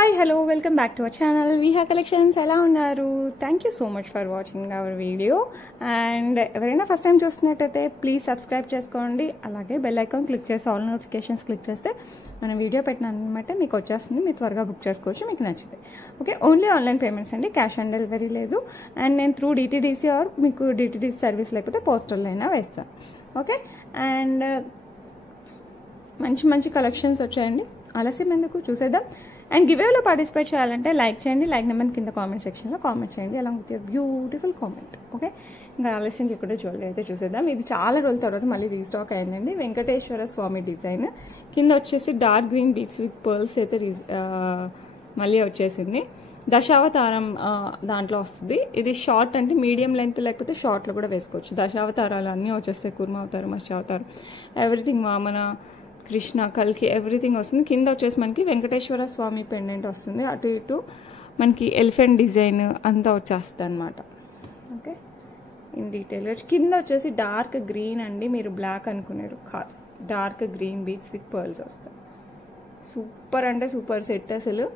Hi hello welcome back to our channel Viha collections. ఎలా ఉన్నారు? Thank you so much for watching our video. And ఎవరైనా first time చూస్తున్నట్టయితే please subscribe చేసుకోండి. అలాగే bell icon click చేసి all notifications click చేస్తే మనం వీడియో పెట్టినమాట మీకు వచ్చేస్తుంది. మీరు త్వరగా బుక్ చేసుకోవచ్చు మీకు నచ్చితే. ఓకే, ఓన్లీ ఆన్లైన్ పేమెంట్స్ అండి, క్యాష్ ఆన్ డెలివరీ లేదు. అండ్ నేను త్రూ డిటీడీసీ ఆర్ మీకు డిటీడీసీ సర్వీస్ లేకపోతే పోస్టల్ అయినా వేస్తాను. ఓకే, అండ్ మంచి మంచి కలెక్షన్స్ వచ్చాయండి. ఆలస్యం ఎందుకు, చూసేద్దాం. అండ్ గివేలో పార్టిసిపేట్ చేయాలంటే లైక్ చేయండి. లైక్ నెంబర్ కింద కామెంట్ సెక్షన్లో కామెంట్ చేయండి along with your beautiful comment. Okay, ఇంకా ఆలస్యం చేయకుండా జ్యువెలరీ అయితే చూసేద్దాం. ఇది చాలా రోజుల తర్వాత మళ్ళీ రీస్టాక్ అయిందండి. వెంకటేశ్వర స్వామి డిజైన్ కింద వచ్చేసి dark green beads with pearls అయితే మళ్ళీ వచ్చేసింది. దశావతారం దాంట్లో వస్తుంది. ఇది షార్ట్ అంటే మీడియం లెంత్ లేకపోతే షార్ట్లో కూడా వేసుకోవచ్చు. దశావతారాలు అన్నీ వచ్చేస్తాయి. కూర్మావతారం, మత్స్యావతారం, ఎవ్రీథింగ్, వామన, కృష్ణ, కల్కి, ఎవ్రీథింగ్ వస్తుంది. కింద వచ్చేసి మనకి వెంకటేశ్వర స్వామి పెండెంట్ వస్తుంది. అటు ఇటు మనకి ఎలిఫెంట్ డిజైన్ అంతా వచ్చేస్తుంది అనమాట. ఓకే, ఇన్ డీటెయిల్ కింద వచ్చేసి డార్క్ గ్రీన్ అండి. మీరు బ్లాక్ అనుకున్నారు కాదు, dark green beads with pearls వస్తాయి. సూపర్ అంటే సూపర్ సెట్. అసలు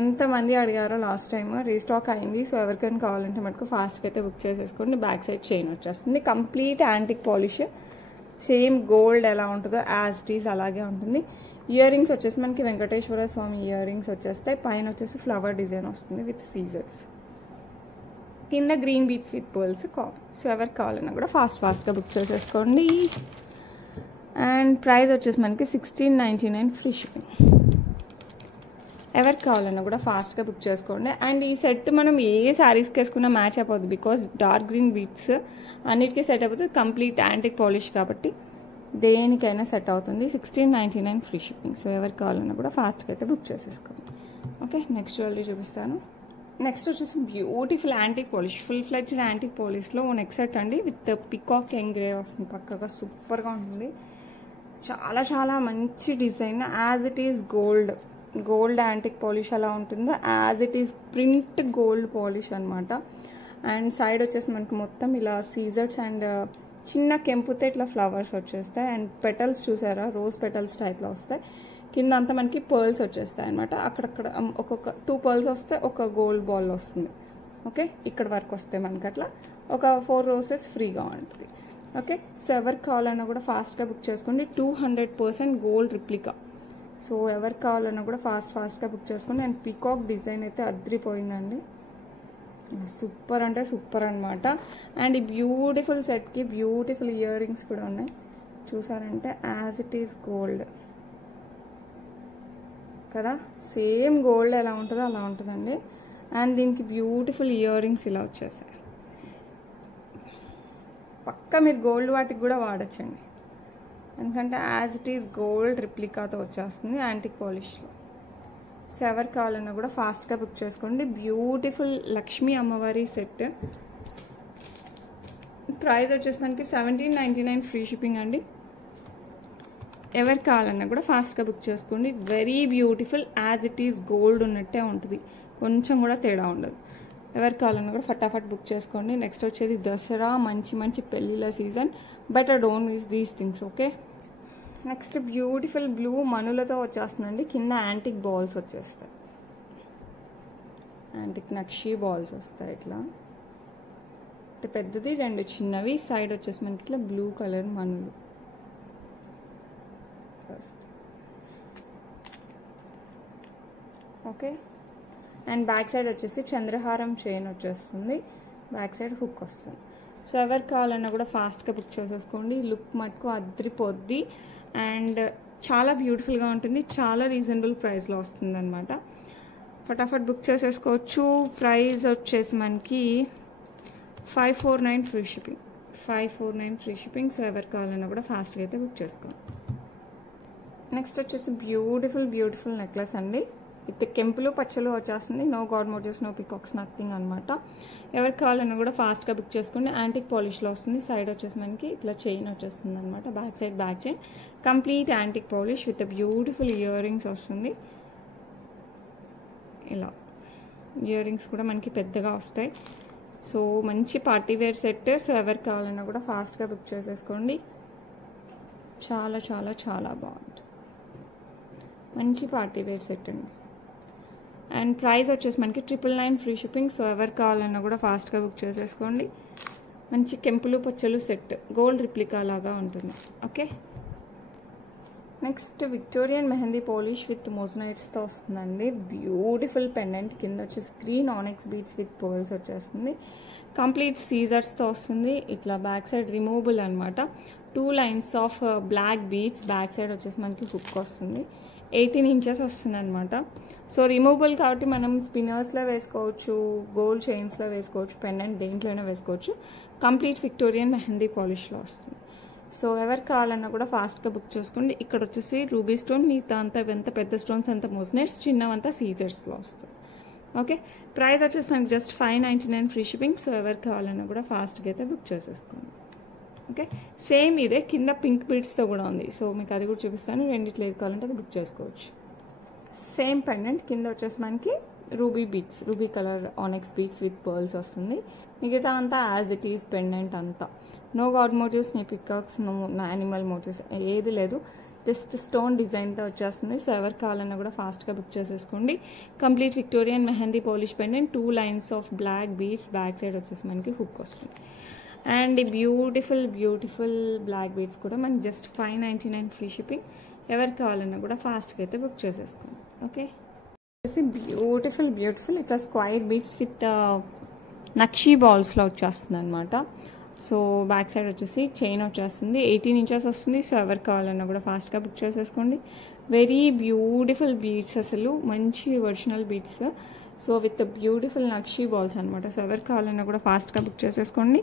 ఎంతమంది అడిగారో లాస్ట్ టైం, రీస్టాక్ అయింది. సో ఎవరికైనా కావాలంటే మటుకు ఫాస్ట్గా అయితే బుక్ చేసేసుకోండి. బ్యాక్ సైడ్ చైన్ వచ్చేస్తుంది. Complete antique polish, same gold ఎలా ఉంటుందో యాజ్ ఇట్ ఈజ్ అలాగే ఉంటుంది. ఇయర్ రింగ్స్ వచ్చేసి మనకి వెంకటేశ్వర స్వామి ఇయర్ రింగ్స్ వచ్చేస్తాయి. పైన వచ్చేసి ఫ్లవర్ డిజైన్ వస్తుంది విత్ సీజర్స్. కింద గ్రీన్ బీడ్స్ విత్ పర్ల్స్ కావాలి. సో ఎవరికి కావాలన్నా కూడా ఫాస్ట్గా బుక్ చేసేసుకోండి. అండ్ ప్రైస్ వచ్చేసి మనకి 1699 ఫ్రీ షిప్పింగ్. ఎవరికి కావాలన్నా కూడా ఫాస్ట్గా బుక్ చేసుకోండి. అండ్ ఈ సెట్ మనం ఏ శారీస్కి వేసుకున్నా మ్యాచ్ అయిపోద్ది. బికాస్ డార్క్ గ్రీన్ బీడ్స్ అన్నిటికీ సెట్ అయిపోతుంది. కంప్లీట్ యాంటిక్ పాలిష్ కాబట్టి దేనికైనా సెట్ అవుతుంది. 1699 ఫ్రీ షిప్పింగ్. సో ఎవరికి కావాలన్నా కూడా ఫాస్ట్గా అయితే బుక్ చేసేసుకోండి. ఓకే, నెక్స్ట్ జ్యువెలరీ చూపిస్తాను. నెక్స్ట్ వచ్చేసి beautiful antique polish, full fledged antique పాలిష్లో నెక్ సెట్ అండి విత్ పికాక్ ఎంగ్రే వస్తుంది. పక్కగా సూపర్గా ఉంటుంది. చాలా చాలా మంచి design. As it is gold antique polish అలా ఉంటుందో as it is print gold polish అనమాట. అండ్ సైడ్ వచ్చేసి మనకి మొత్తం ఇలా సీజర్స్ అండ్ చిన్న కెంపుతే ఇట్లా ఫ్లవర్స్ వచ్చేస్తాయి. అండ్ పెటల్స్ చూసారా, రోజ్ పెటల్స్ టైప్లో వస్తాయి. కింద అంతా మనకి పర్ల్స్ వచ్చేస్తాయి అనమాట. అక్కడక్కడ ఒక్కొక్క 2 పర్ల్స్ వస్తే ఒక గోల్డ్ బాల్ వస్తుంది. ఓకే, ఇక్కడ వరకు వస్తాయి మనకి. అట్లా ఒక 4 రోజెస్ ఫ్రీగా ఉంటుంది. ఓకే, సో ఎవరికి కావాలన్నా కూడా ఫాస్ట్గా బుక్ చేసుకోండి. 200% గోల్డ్ రిప్లికా. సో ఎవరికి కావాలన్నా కూడా ఫాస్ట్గా బుక్ చేసుకోండి. అండ్ పీకాక్ డిజైన్ అయితే అద్రిపోయిందండి. సూపర్ అంటే సూపర్ అనమాట. అండ్ ఈ బ్యూటిఫుల్ సెట్కి బ్యూటిఫుల్ ఇయర్ రింగ్స్ కూడా ఉన్నాయి. చూసారంటే యాజ్ ఇట్ ఈస్ గోల్డ్ కదా, సేమ్ గోల్డ్ ఎలా ఉంటుందో అలా ఉంటుందండి. అండ్ దీనికి బ్యూటిఫుల్ ఇయర్ రింగ్స్ ఇలా వచ్చేసాయి. పక్కా మీరు గోల్డ్ వాటికి కూడా వాడచ్చండి, ఎందుకంటే యాజ్ ఇట్ ఈస్ గోల్డ్ రిప్లికాతో వచ్చేస్తుంది యాంటిక్ పాలిష్లో. సో ఎవరికి కావాలన్నా కూడా ఫాస్ట్గా బుక్ చేసుకోండి. బ్యూటిఫుల్ లక్ష్మీ అమ్మవారి సెట్. ప్రైస్ వచ్చేసి మనకి 1799 ఫ్రీ షిప్పింగ్ అండి. ఎవరికి కావాలన్నా కూడా ఫాస్ట్గా బుక్ చేసుకోండి. Very beautiful, as it is gold ఉన్నట్టే ఉంటుంది, కొంచెం కూడా తేడా ఉండదు. ఎవరికి కావాలన్నా కూడా ఫటాఫట్ బుక్ చేసుకోండి. నెక్స్ట్ వచ్చేది దసరా, మంచి మంచి పెళ్ళిళ్ళ season. Better don't miss these things. Okay, next beautiful blue మనులతో వచ్చేస్తుందండి. కింద యాంటిక్ బాల్స్ వచ్చేస్తాయి, యాంటిక్ నక్షి బాల్స్ వస్తాయి. ఇట్లా పెద్దది, 2 చిన్నవి. సైడ్ వచ్చేసి మనకి ఇట్లా బ్లూ కలర్ మనులు వస్తాయి. ఓకే, అండ్ బ్యాక్ సైడ్ వచ్చేసి చంద్రహారం చైన్ వచ్చేస్తుంది. బ్యాక్ సైడ్ హుక్ వస్తుంది. సో ఎవరికి కావాలన్నా కూడా ఫాస్ట్గా బుక్ చేసేసుకోండి. లుక్ మటుకు అద్రిపోద్ది అండ్ చాలా బ్యూటిఫుల్గా ఉంటుంది. చాలా రీజనబుల్ ప్రైస్లో వస్తుంది అనమాట. ఫటాఫట్ బుక్ చేసేసుకోవచ్చు. ప్రైస్ వచ్చేసి మనకి 549 free shipping. 549 free shipping. So ఎవరికి కావాలన్నా కూడా ఫాస్ట్గా అయితే బుక్ చేసుకోండి. నెక్స్ట్ వచ్చేసి బ్యూటిఫుల్ నెక్లెస్ అండి. విత్ కెంపులు పచ్చలు వచ్చేస్తుంది. No god motives, no peacocks, nothing అనమాట. ఎవరికి కావాలన్నా కూడా ఫాస్ట్గా బుక్ చేసుకోండి. యాంటిక్ పాలిష్లో వస్తుంది. సైడ్ వచ్చేసి మనకి ఇట్లా చైన్ వచ్చేస్తుంది అనమాట. Back side back chain, complete antique polish with beautiful ear rings వస్తుంది. ఇలా ఇయర్ రింగ్స్ కూడా మనకి పెద్దగా వస్తాయి. సో మంచి పార్టీ వేర్ సెట్. సో ఎవరికి కావాలన్నా కూడా ఫాస్ట్గా బుక్ చేసేసుకోండి. చాలా చాలా చాలా బాగుంటుంది. మంచి పార్టీ వేర్ సెట్ అండి. అండ్ ప్రైస్ వచ్చేసి మనకి 999 ఫ్రీ షిప్పింగ్. సో ఎవరు కావాలన్నా కూడా ఫాస్ట్గా బుక్ చేసేసుకోండి. మంచి కెంపులు పచ్చలు సెట్, గోల్డ్ రిప్లికా లాగా ఉంటుంది. Okay, next Victorian mehndi polish with మోజనైట్స్తో వస్తుందండి. బ్యూటిఫుల్ పెండెంట్, కింద వచ్చేసి green onyx beads with pearls వచ్చేస్తుంది. కంప్లీట్ సీజర్స్తో వస్తుంది. ఇట్లా బ్యాక్ సైడ్ రిమూవబుల్ అనమాట. 2 lines of black beads, back side వచ్చేసి మనకి హుక్ వస్తుంది. 18 ఇంచెస్ వస్తుంది అనమాట. సో రిమూవబుల్ కాబట్టి మనం స్పిన్నర్స్లో వేసుకోవచ్చు, గోల్డ్ చైన్స్లో వేసుకోవచ్చు, పెండెంట్ దేంట్లోనే వేసుకోవచ్చు. కంప్లీట్ విక్టోరియన్ మెహందీ పాలిష్లో వస్తుంది. సో ఎవరు కావాలన్నా కూడా ఫాస్ట్గా బుక్ చేసుకోండి. ఇక్కడ వచ్చేసి రూబీ స్టోన్, మిగతా అంతా ఎంత పెద్ద స్టోన్స్ అంతా మోస్నెట్స్, చిన్నవంతా సీజర్స్లో వస్తుంది. ఓకే, ప్రైస్ వచ్చేసి మనకి జస్ట్ 599 ఫ్రీ షిప్పింగ్. సో ఎవరు కావాలన్నా కూడా ఫాస్ట్గా అయితే బుక్ చేసేసుకోండి. ఓకే, సేమ్ ఇదే కింద పింక్ బీడ్స్తో కూడా ఉంది. సో మీకు అది కూడా చూపిస్తాను. రెండిట్లో ఏది కావాలంటే అది బుక్ చేసుకోవచ్చు. సేమ్ పెండెంట్, కింద వచ్చేసి మనకి ruby beads, ruby colour ఆనెక్స్ beads with pearls వస్తుంది. మిగతా అంతా యాజ్ ఇట్ ఈస్ పెండెంట్ అంతా. నో గాడ్ మోటివ్స్, నీ పికాక్స్, నో యానిమల్ మోటివ్స్ ఏది లేదు. జస్ట్ స్టోన్ డిజైన్తో వచ్చేస్తుంది. సో ఎవరు కావాలన్నా కూడా ఫాస్ట్గా బుక్ చేసేసుకోండి. Complete Victorian mehndi polish pendant, 2 lines of black beads, back side వచ్చేసి మనకి హుక్ వస్తుంది. అండ్ ఈ బ్యూటిఫుల్ బ్లాక్ బీడ్స్ కూడా మనకి జస్ట్ 599 ఫ్రీ షిప్పింగ్. ఎవరు కావాలన్నా కూడా ఫాస్ట్గా అయితే బుక్ చేసేసుకోండి. ఓకే, బ్యూటిఫుల్ ఇట్లా స్క్వైర్ బీడ్స్ విత్ నక్షీ బాల్స్లో వచ్చేస్తుంది అనమాట. సో బ్యాక్ సైడ్ వచ్చేసి చైన్ వచ్చేస్తుంది. 18 ఇంచెస్ వస్తుంది. సో ఎవరు కావాలన్నా కూడా ఫాస్ట్గా బుక్ చేసేసుకోండి. వెరీ బ్యూటిఫుల్ బీడ్స్, అసలు మంచి original beads. So with beautiful nakshi balls అనమాట. సో ఎవరు కావాలన్నా కూడా ఫాస్ట్గా బుక్ చేసేసుకోండి.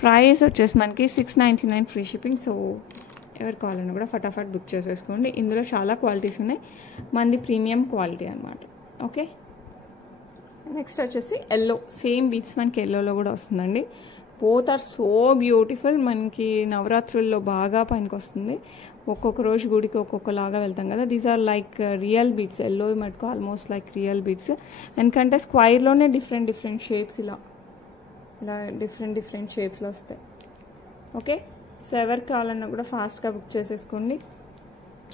ప్రైస్ వచ్చేసి మనకి 699 ఫ్రీ షిప్పింగ్. సో ఎవరు కావాలన్నా కూడా ఫటాఫట్ బుక్ చేసేసుకోండి. ఇందులో చాలా క్వాలిటీస్ ఉన్నాయి, మంది ప్రీమియం క్వాలిటీ అనమాట. ఓకే, నెక్స్ట్ వచ్చేసి ఎల్లో, సేమ్ బీడ్స్ మనకి ఎల్లోలో కూడా వస్తుందండి. Both are so beautiful. మనకి నవరాత్రుల్లో బాగా పనికి వస్తుంది. ఒక్కొక్క రోజు గుడికి ఒక్కొక్కలాగా వెళ్తాం కదా. These are like real beads. Yellow మటుకు ఆల్మోస్ట్ లైక్ రియల్ బీడ్స్. ఎందుకంటే స్క్వైర్లోనే డిఫరెంట్ షేప్స్, ఇలా డిఫరెంట్ షేప్స్లో వస్తాయి. ఓకే, సో ఎవరు కావాలన్నా కూడా ఫాస్ట్గా బుక్ చేసేసుకోండి.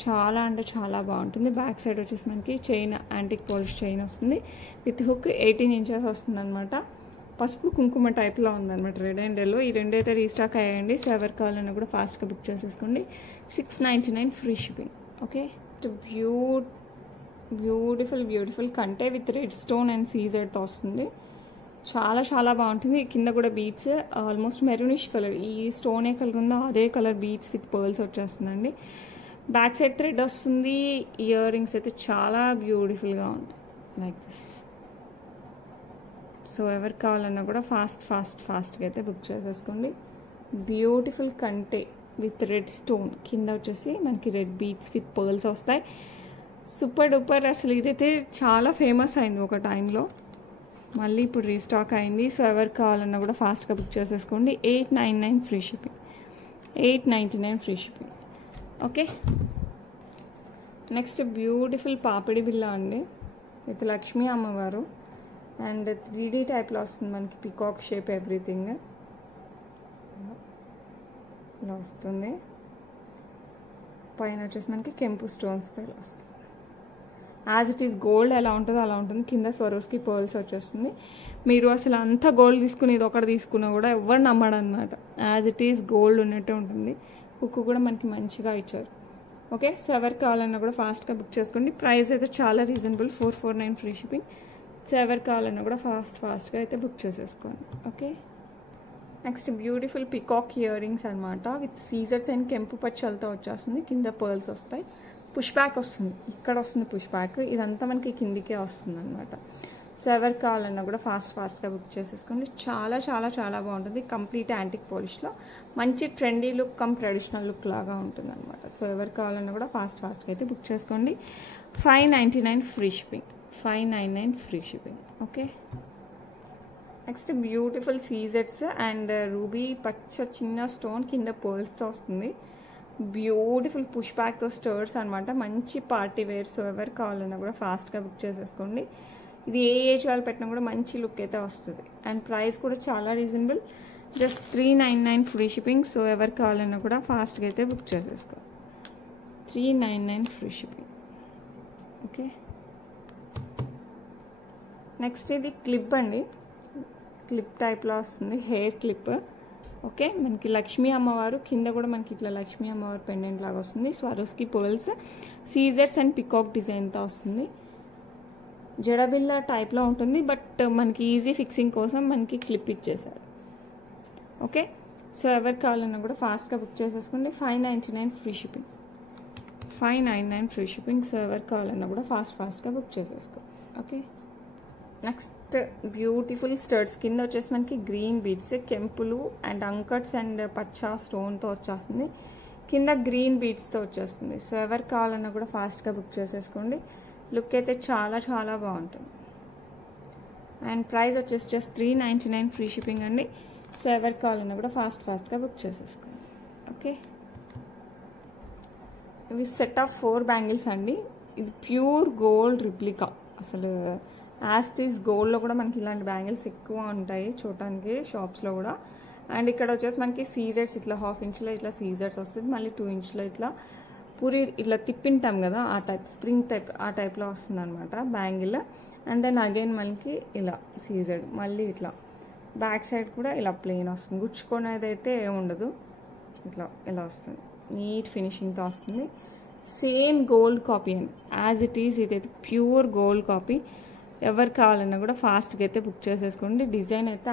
చాలా అంటే చాలా బాగుంటుంది. బ్యాక్ సైడ్ వచ్చేసి మనకి చైన్, యాంటిక్ పాలిష్ చైన్ వస్తుంది విత్ హుక్. 18 ఇంచెస్ వస్తుంది అనమాట. పసుపు కుంకుమ టైప్లో ఉందన్నమాట, రెడ్ అండ్ ఎల్లో. ఈ రెండైతే రీస్టాక్ అయ్యండి. సో ఎవరు కావాలన్నా కూడా ఫాస్ట్గా బుక్ చేసేసుకోండి. 699 ఫ్రీ షిప్పింగ్. ఓకే, బ్యూటిఫుల్ కంటే విత్ రెడ్ స్టోన్ అండ్ సీజర్తో వస్తుంది. చాలా బాగుంటుంది. కింద కూడా బీడ్స్ ఆల్మోస్ట్ మెరూనిష్ కలర్, ఈ స్టోన్ ఏ కలర్ ఉందో అదే కలర్ బీడ్స్ విత్ పర్ల్స్ వచ్చేస్తుందండి. బ్యాక్ సైడ్ థ్రెడ్ వస్తుంది. ఇయర్ రింగ్స్ అయితే చాలా బ్యూటిఫుల్గా ఉన్నాయి లైక్ దిస్. సో ఎవరు కావాలన్నా కూడా ఫాస్ట్గా అయితే బుక్ చేసేసుకోండి. బ్యూటిఫుల్ కంటే విత్ రెడ్ స్టోన్, కింద వచ్చేసి మనకి రెడ్ బీడ్స్ విత్ పర్ల్స్ వస్తాయి. Super duper. అసలు ఇదైతే చాలా ఫేమస్ అయింది ఒక టైంలో, మళ్ళీ ఇప్పుడు రీస్టాక్ అయింది. సో ఎవరు కావాలన్నా కూడా ఫాస్ట్గా బుక్ చేసేసుకోండి. 899 free shipping. 899 free shipping. Okay, next beautiful పాపిడి బిల్ల అండి విత్ లక్ష్మీ అమ్మవారు. అండ్ 3D టైప్లో వస్తుంది మనకి, పికాక్ షేప్ ఎవ్రీథింగ్ ఇలా వస్తుంది. పైన వచ్చేసి మనకి కెంపు స్టోన్స్తో ఇలా వస్తుంది. యాజ్ ఇట్ ఈస్ గోల్డ్ ఎలా ఉంటుందో అలా ఉంటుంది. కింద స్వరోస్కి పర్ల్స్ వచ్చేస్తుంది. మీరు అసలు అంతా గోల్డ్ తీసుకుని ఇది ఒకటి తీసుకున్నా కూడా ఎవరు నమ్మడం అనమాట. యాజ్ ఇట్ ఈస్ గోల్డ్ ఉన్నట్టే ఉంటుంది. హుక్ కూడా మనకి మంచిగా ఇచ్చారు. ఓకే, సో ఎవరికి కావాలన్నా కూడా ఫాస్ట్గా బుక్ చేసుకోండి. ప్రైస్ అయితే చాలా రీజనబుల్, 449 ఫ్రీ షిప్పింగ్. సో ఎవరు కావాలన్నా కూడా ఫాస్ట్గా అయితే బుక్ చేసేసుకోండి. Okay, next beautiful peacock ear rings అనమాట విత్ సీజర్స్ అండ్ కెంపు పచ్చలతో వచ్చేస్తుంది. కింద పర్ల్స్ వస్తాయి. పుష్ బ్యాక్ వస్తుంది, ఇక్కడ వస్తుంది పుష్ బ్యాక్. ఇదంతా మనకి కిందికే వస్తుంది అనమాట. సో ఎవరు కావాలన్నా కూడా ఫాస్ట్గా బుక్ చేసేసుకోండి. చాలా బాగుంటుంది. కంప్లీట్ యాంటిక్ పాలిష్లో మంచి trendy look come traditional look లాగా ఉంటుంది అనమాట. సో ఎవరు కావాలన్నా కూడా ఫాస్ట్గా అయితే బుక్ చేసుకోండి. 599 free shipping. 599 free shipping. Okay, next beautiful సీజెట్స్ అండ్ రూబీ పచ్చ చిన్న స్టోన్ కింద పర్ల్స్తో వస్తుంది. బ్యూటిఫుల్ పుష్ బ్యాక్తో స్టర్స్ అనమాట. మంచి పార్టీ వేర్. సో ఎవరు కావాలన్నా కూడా ఫాస్ట్గా బుక్ చేసేసుకోండి. ఇది ఏ ఏజ్ వాళ్ళు పెట్టినా కూడా మంచి లుక్ అయితే వస్తుంది. అండ్ ప్రైస్ కూడా చాలా reasonable, just 399 free shipping. So ఎవరు కావాలన్నా కూడా ఫాస్ట్గా అయితే బుక్ చేసేసుకో. 399 ఫ్రీ షిప్పింగ్. ఓకే, నెక్స్ట్ ఇది క్లిప్ అండి, క్లిప్ టైప్లో వస్తుంది, హెయిర్ క్లిప్. ఓకే, మనకి లక్ష్మీ అమ్మవారు కింద కూడా మనకి ఇట్లా లక్ష్మీ అమ్మవారు పెండెంట్ లాగా వస్తుంది. స్వరోస్కి పర్ల్స్, సీజర్స్ అండ్ పికాక్ డిజైన్తో వస్తుంది. జడబిల్ల టైప్లో ఉంటుంది, బట్ మనకి ఈజీ ఫిక్సింగ్ కోసం మనకి క్లిప్ ఇచ్చేసారు. ఓకే, సో ఎవరికి కావాలన్నా కూడా ఫాస్ట్గా బుక్ చేసేసుకోండి. 599 free shipping, 599 free shipping. So ఎవరికి కావాలన్నా కూడా ఫాస్ట్గా బుక్ చేసేసుకో. ఓకే, నెక్స్ట్ బ్యూటిఫుల్ స్టర్ట్స్ కింద వచ్చేసి మనకి గ్రీన్ బీడ్స్, కెంపులు అండ్ అంకట్స్ అండ్ పచ్చా స్టోన్తో వచ్చేస్తుంది. కింద గ్రీన్ బీడ్స్తో వచ్చేస్తుంది. సో ఎవరికి కావాలన్నా కూడా ఫాస్ట్గా బుక్ చేసేసుకోండి. లుక్ అయితే చాలా చాలా బాగుంటుంది. అండ్ ప్రైస్ వచ్చేసి జస్ట్ 399 ఫ్రీ షిప్పింగ్ అండి. సో ఎవరికి కావాలన్నా కూడా ఫాస్ట్గా బుక్ చేసేసుకోండి. ఓకే, ఇవి సెట్ ఆఫ్ 4 బ్యాంగిల్స్ అండి. ఇది ప్యూర్ గోల్డ్ రిప్లికా. అసలు యాస్టీస్ గోల్డ్లో కూడా మనకి ఇలాంటి బ్యాంగిల్స్ ఎక్కువ ఉంటాయి చూడటానికి షాప్స్లో కూడా. అండ్ ఇక్కడ వచ్చేసి మనకి సీజర్స్ ఇట్లా 1/2 ఇంచ్లో ఇట్లా సీజర్స్ వస్తుంది. మళ్ళీ 2 ఇంచ్లో ఇట్లా పూరి ఇట్లా తిప్పింటాం కదా ఆ టైప్, స్ప్రింగ్ టైప్ ఆ టైప్లో వస్తుంది అనమాట బ్యాంగిల్. అండ్ దెన్ అగైన్ మనకి ఇలా సీజర్డ్, మళ్ళీ ఇట్లా బ్యాక్ సైడ్ కూడా ఇలా ప్లెయిన్ వస్తుంది. గుచ్చుకునేది అయితే ఏముండదు, ఇట్లా ఇలా వస్తుంది, నీట్ ఫినిషింగ్తో వస్తుంది. సేమ్ గోల్డ్ కాపీ అండి, యాజ్ ఇట్ ఈజ్. ఇదైతే ప్యూర్ గోల్డ్ కాపీ. ఎవరు కావాలన్నా కూడా ఫాస్ట్గా అయితే బుక్ చేసేసుకోండి. డిజైన్ అయితే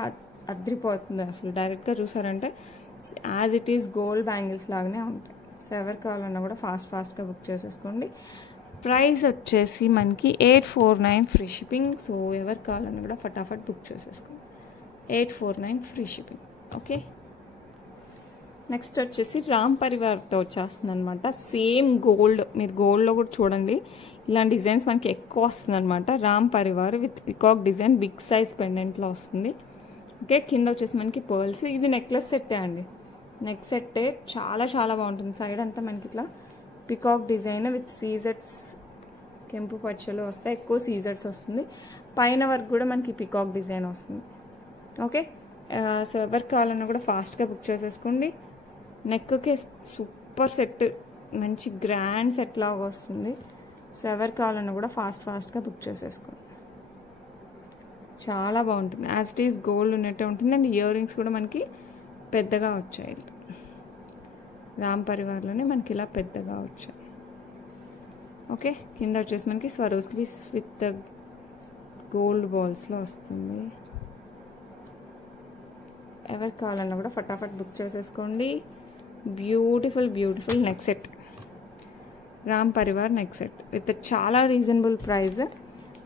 అద్రిపోతుంది అసలు. డైరెక్ట్గా చూసారంటే as it is gold bangles లాగానే ఉంటాయి. సో ఎవరు కావాలన్నా కూడా ఫాస్ట్గా బుక్ చేసేసుకోండి. ప్రైస్ వచ్చేసి మనకి 849 ఫ్రీ షిప్పింగ్. సో ఎవరు కావాలన్నా కూడా ఫటాఫట్ బుక్ చేసేసుకోండి. 849 ఫ్రీ షిప్పింగ్. ఓకే, నెక్స్ట్ వచ్చేసి రామ్ పరివార్తో వచ్చేస్తుంది అనమాట. సేమ్ గోల్డ్, మీరు గోల్డ్లో కూడా చూడండి ఇలాంటి డిజైన్స్ మనకి ఎక్కువ వస్తుంది అనమాట. Ram Parivar with peacock design, big size పెండెంట్లో వస్తుంది. ఓకే, కింద వచ్చేసి మనకి పర్ల్స్. ఇది నెక్లెస్ సెట్టే అండి, నెక్ సెట్టే. చాలా చాలా బాగుంటుంది. సైడ్ అంతా మనకి ఇట్లా పికాక్ డిజైన్ విత్ సీజర్స్, కెంపు పచ్చలు వస్తాయి, ఎక్కువ సీజర్స్ వస్తుంది. పైన వరకు కూడా మనకి పికాక్ డిజైన్ వస్తుంది. ఓకే, సో ఎవరికి కావాలన్నా కూడా ఫాస్ట్గా బుక్ చేసేసుకోండి. నెక్కి సూపర్ సెట్, మంచి గ్రాండ్ సెట్ లాగా వస్తుంది. సో ఎవరికి కావాలన్నా కూడా ఫాస్ట్గా బుక్ చేసేసుకోండి. చాలా బాగుంటుంది, యాజ్ ఇట్ ఈస్ గోల్డ్ ఉన్నట్టే ఉంటుంది. అండ్ ఇయర్ రింగ్స్ కూడా మనకి పెద్దగా వచ్చాయి. రామ్ పరివార్లోనే మనకి ఇలా పెద్దగా వచ్చాయి. ఓకే, కింద వచ్చేసి మనకి స్వరోస్కి విత్ గోల్డ్ బాల్స్లో వస్తుంది. ఎవరికి కావాలన్నా కూడా ఫటాఫట్ బుక్ చేసేసుకోండి. Beautiful neck set, Ram Parivar neck set with చాలా రీజనబుల్ ప్రైస్.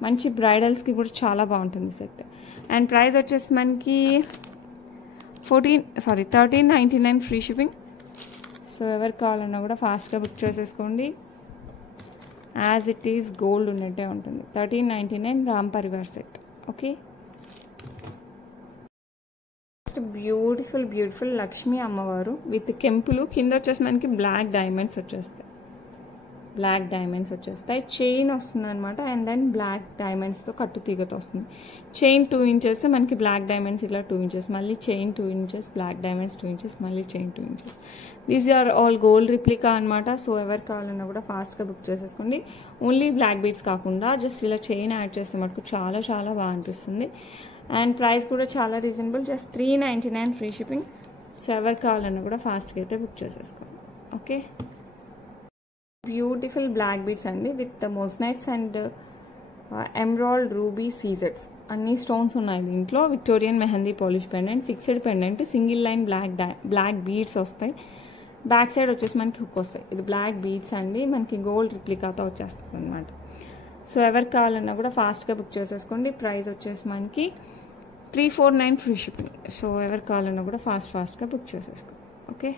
మంచి బ్రైడల్స్కి కూడా చాలా బాగుంటుంది సెట్. అండ్ ప్రైస్ వచ్చేసి మనకి 1399 ఫ్రీ షిప్పింగ్. సో ఎవరికి కావాలన్నా కూడా ఫాస్ట్గా బుక్ చేసేసుకోండి. యాజ్ ఇట్ ఈస్ గోల్డ్ ఉన్నట్టే ఉంటుంది. 1399 Ram Parivar set. Okay, beautiful Lakshmi అమ్మవారు విత్ కెంపులు. కింద వచ్చేసి మనకి బ్లాక్ డైమండ్స్ వచ్చేస్తాయి. చైన్ వస్తుంది అనమాట. అండ్ దెన్ బ్లాక్ డైమండ్స్తో కట్టు తీగతో వస్తుంది. చైన్ 2 ఇంచెస్, మనకి బ్లాక్ డైమండ్స్ ఇట్లా 2 ఇంచెస్, మళ్ళీ chain 2 inches, black diamonds 2 inches, మళ్ళీ chain 2 inches. These are all gold replica అనమాట. సో ఎవరికి కావాలన్నా కూడా ఫాస్ట్గా బుక్ చేసేసుకోండి. ఓన్లీ బ్లాక్ బీడ్స్ కాకుండా జస్ట్ ఇలా చైన్ యాడ్ చేస్తే మటుకు చాలా చాలా బాగా అనిపిస్తుంది. అండ్ ప్రైస్ కూడా చాలా reasonable, just 399 free shipping. So ఎవరికి కావాలన్నా కూడా ఫాస్ట్గా అయితే బుక్ చేసేసుకోండి. ఓకే, బ్యూటిఫుల్ బ్లాక్ బీడ్స్ అండి with moissanites and emerald ruby సీజర్స్. అన్ని స్టోన్స్ ఉన్నాయి దీంట్లో. Victorian mehndi polish pendant, fixed pendant, single line black beads వస్తాయి. బ్యాక్ సైడ్ వచ్చేసి మనకి హుక్ వస్తాయి. ఇది బ్లాక్ బీడ్స్ అండి, మనకి గోల్డ్ రిప్లికాతో వచ్చేస్తుంది అనమాట. సో ఎవరికి కావాలన్నా కూడా ఫాస్ట్గా బుక్ చేసేసుకోండి. ప్రైస్ వచ్చేసి మనకి 349 ఫ్రీ షిప్పింగ్. సో ఎవరికి కావాలన్నా కూడా ఫాస్ట్గా బుక్ చేసేసుకోండి. ఓకే,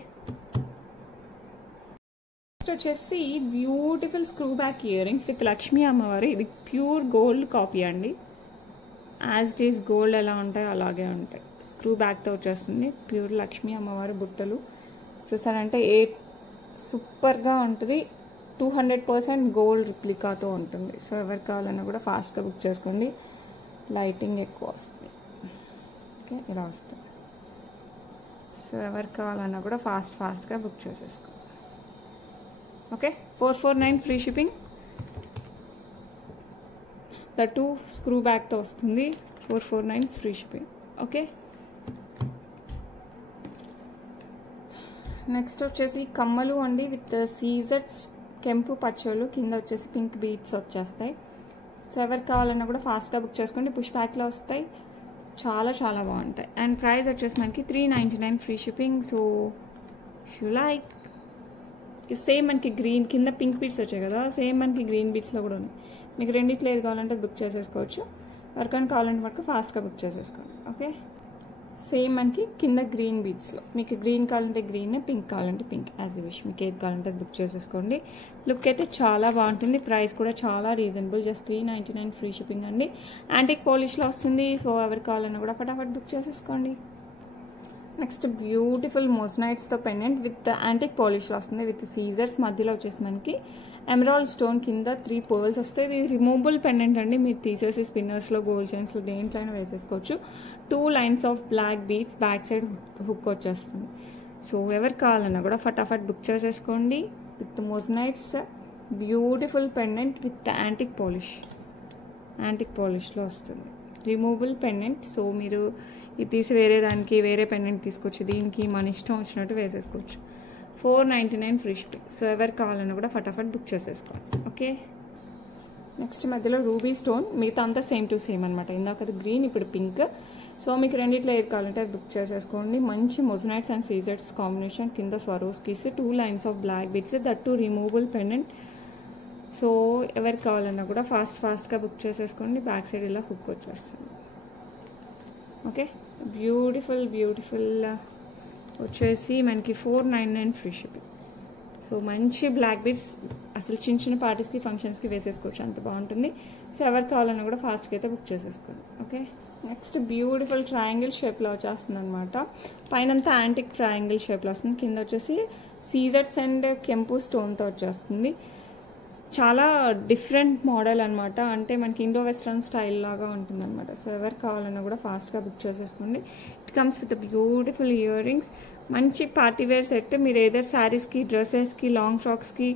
నెక్స్ట్ వచ్చేసి beautiful screw back ear rings with Lakshmi అమ్మవారు. ఇది ప్యూర్ గోల్డ్ కాపీ అండి. యాజ్ ఇట్ ఈస్ గోల్డ్ ఎలా ఉంటాయో అలాగే ఉంటాయి. స్క్రూ బ్యాక్తో వచ్చేస్తుంది. ప్యూర్ లక్ష్మీ అమ్మవారు బుట్టలు చూసారంటే సూపర్గా ఉంటుంది. 200% గోల్డ్ రిప్లికాతో ఉంటుంది. సో ఎవరికి కావాలన్నా కూడా ఫాస్ట్గా బుక్ చేసుకోండి. లైటింగ్ ఎక్కువ వస్తుంది. ఓకే, ఇలా వస్తుంది. సో ఎవరికి కావాలన్నా కూడా ఫాస్ట్గా బుక్ చేసేసుకో. Okay, 449 free shipping. That screw బ్యాక్తో వస్తుంది. 449 ఫ్రీ షిప్పింగ్. ఓకే, నెక్స్ట్ వచ్చేసి కమ్మలు అండి విత్ సీజర్స్ కెంపు పచ్చలు, కింద వచ్చేసి పింక్ బీట్స్ వచ్చేస్తాయి. సో ఎవరికి కావాలన్నా కూడా ఫాస్ట్గా బుక్ చేసుకోండి. పుష్ బ్యాక్లో వస్తాయి, చాలా చాలా బాగుంటాయి. అండ్ ప్రైస్ వచ్చేసి మనకి 399 free shipping. So you like same మనకి గ్రీన్ కింద పింక్ బీట్స్ వచ్చాయి కదా, సేమ్ మనకి గ్రీన్ బీట్స్లో కూడా ఉన్నాయి. మీకు రెండిట్లో ఏది కావాలంటే బుక్ చేసేసుకోవచ్చు. ఎవరికైనా కావాలంటే మనకు ఫాస్ట్గా బుక్ చేసేసుకోండి. ఓకే, సేమ్ మనకి కింద గ్రీన్ బీట్స్లో మీకు గ్రీన్ కావాలంటే గ్రీన్, పింక్ కావాలంటే పింక్, యాజ్ యూ విష్. మీకు ఏది కావాలంటే బుక్ చేసేసుకోండి. లుక్ అయితే చాలా బాగుంటుంది. ప్రైస్ కూడా చాలా రీజనబుల్, జస్ట్ 399 ఫ్రీ షిప్పింగ్ అండి. యాంటిక్ పాలిష్లో వస్తుంది. సో ఎవరికి కావాలన్నా కూడా ఫటాఫట్ బుక్ చేసేసుకోండి. నెక్స్ట్ బ్యూటిఫుల్ మోస్నైట్స్తో పెండెంట్ విత్ యాంటిక్ పాలిష్లో వస్తుంది, విత్ సీజర్స్. మధ్యలో వచ్చేసి మనకి ఎమరాల్డ్ స్టోన్, కింద 3 పర్ల్స్ వస్తాయి. ఇది రిమూవబుల్ పెండెంట్ అండి, మీరు తీసేసి స్పిన్నర్స్లో, గోల్డ్ చైన్స్లో దేంట్లో అయినా వేసేసుకోవచ్చు. 2 lines of black beads, back side hook వచ్చేస్తుంది. సో ఎవరికి కావాలన్నా కూడా ఫటాఫట్ బుక్ చేసేసుకోండి. With moissanites beautiful pendant with antique పాలిష్లో వస్తుంది, రిమూవబుల్ పెండెంట్. సో మీరు ఇది తీసి వేరే దానికి వేరే పెండెంట్ తీసుకొచ్చి దీనికి మన ఇష్టం వచ్చినట్టు వేసేసుకోవచ్చు. 499 ఫ్రీ షిప్పింగ్. సో ఎవరికి కావాలన్నా కూడా ఫటాఫట్ బుక్ చేసేసుకోండి. ఓకే, నెక్స్ట్ మధ్యలో రూబీ స్టోన్, మిగతా అంతా సేమ్ టు సేమ్ అనమాట. ఇందాక గ్రీన్, ఇప్పుడు పింక్. సో మీకు రెండిట్లో ఏది కావాలంటే అది బుక్ చేసేసుకోండి. మంచి మొజనైట్స్ అండ్ సీజర్స్ కాంబినేషన్, కింద Swarovskis, 2 lines of black beads, that removable pendant. So ఎవరికి కావాలన్నా కూడా ఫాస్ట్గా బుక్ చేసేసుకోండి. బ్యాక్ సైడ్ ఇలా హుక్ వచ్చేస్తుంది. ఓకే, బ్యూటిఫుల్ వచ్చేసి మనకి 499 ఫ్రీ షిప్పింగ్. సో మంచి బ్లాక్ బీడ్స్, అసలు చిన్న పార్టీస్కి, ఫంక్షన్స్కి వేసేసుకోవచ్చు, అంత బాగుంటుంది. సో ఎవరికి కావాలన్నా కూడా ఫాస్ట్గా అయితే బుక్ చేసేసుకోండి. ఓకే, నెక్స్ట్ బ్యూటిఫుల్ ట్రయాంగిల్ షేప్లో వచ్చేస్తుంది అనమాట. పైనంతా యాంటిక్ ట్రయాంగిల్ షేప్లో వస్తుంది, కింద వచ్చేసి సీజర్స్ అండ్ కెంపు స్టోన్తో వచ్చేస్తుంది. చాలా డిఫరెంట్ మోడల్ అనమాట, అంటే మనకి ఇండో వెస్ట్రన్ స్టైల్ లాగా ఉంటుంది అనమాట. సో ఎవరికి కావాలన్నా కూడా ఫాస్ట్గా బుక్ చేసేసుకోండి. It comes with beautiful earrings, మంచి పార్టీవేర్ సెట్. మీరు ఏదర్ శారీస్కి, డ్రెస్సెస్కి, లాంగ్ ఫ్రాక్స్కి,